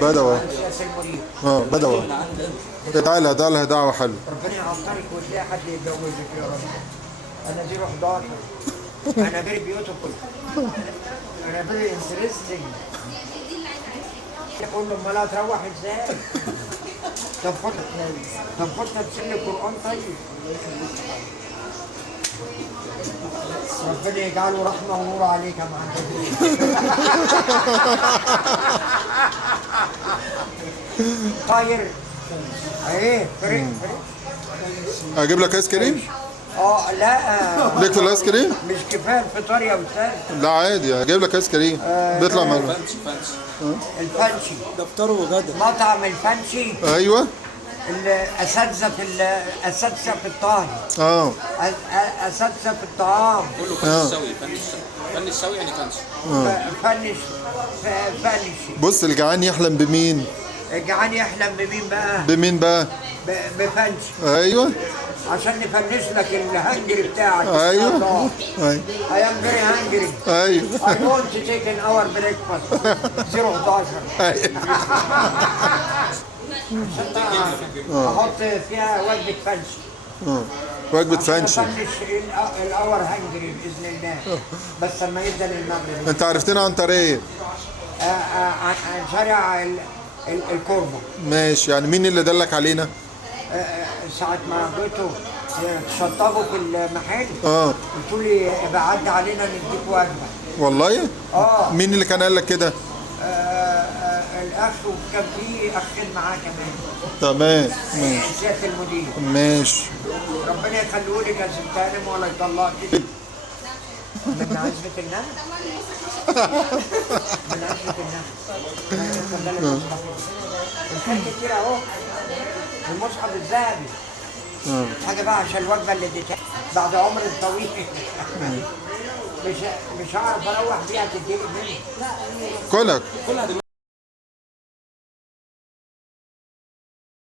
بدوي. سياسة المريض. بدوي. ادعي لها دعوة حلوة. ربنا يعطرك وتلاقي حد يتجوزك يا رب. انا 011. انا فيري بيوتيفول. انا فيري انترستنج. يقول له امال هتروح ازاي؟ طب خدنا تسلي القران طيب. ربنا يجعله رحمه ونور عليك يا معلم. طاير. ايه فريق. اجيب لك ايس كريم؟ لا. ليك في الايس كريم؟ مش كفايه الفطار يا استاذ. لا عادي هجيب لك ايس كريم. بيطلع ماله؟ الفانشي. ده فطار وغدا. مطعم الفانشي. ايوه. الاساتذه في الطهي. اساتذه في الطعام. كله فن السوي. فن السوي يعني فنش. فنش. بص الجعان يحلم بمين؟ الجعان يحلم بمين بقى؟ بمين بقى؟ بفنش. ايوه. عشان نفنش لك الهنجري بتاعك. ايوه. ايوه. I am very hungry. ايوه. I want to take an hour breakfast. 011. احط فيها وجبه فنش. وجبة فانشي. افنش الاور هنجري باذن الله. بس لما يبدا المغرب. انت عرفتنا عن طريق ايه؟ عن شارع الكوربه. ماشي، يعني مين اللي دلك علينا؟ ساعة ما جيتوا تشطبوا في المحل. قلتوا لي ابقى عدي علينا نديك وجبه. والله؟ مين اللي كان قال لك كده؟ الاخ وكان في اخين معاه كمان. تمام. سيادة المدير. ماشي. ربنا يخليه لك يا ست هانم ولا يطلقك. من عزبة النمل. من عزبة النمل. الخير كتير اهو. المصحف الذهبي. حاجة بقى عشان الوجبة اللي اديتها بعد عمر طويل. مش هعرف اروح بيها تديني مني. كلك.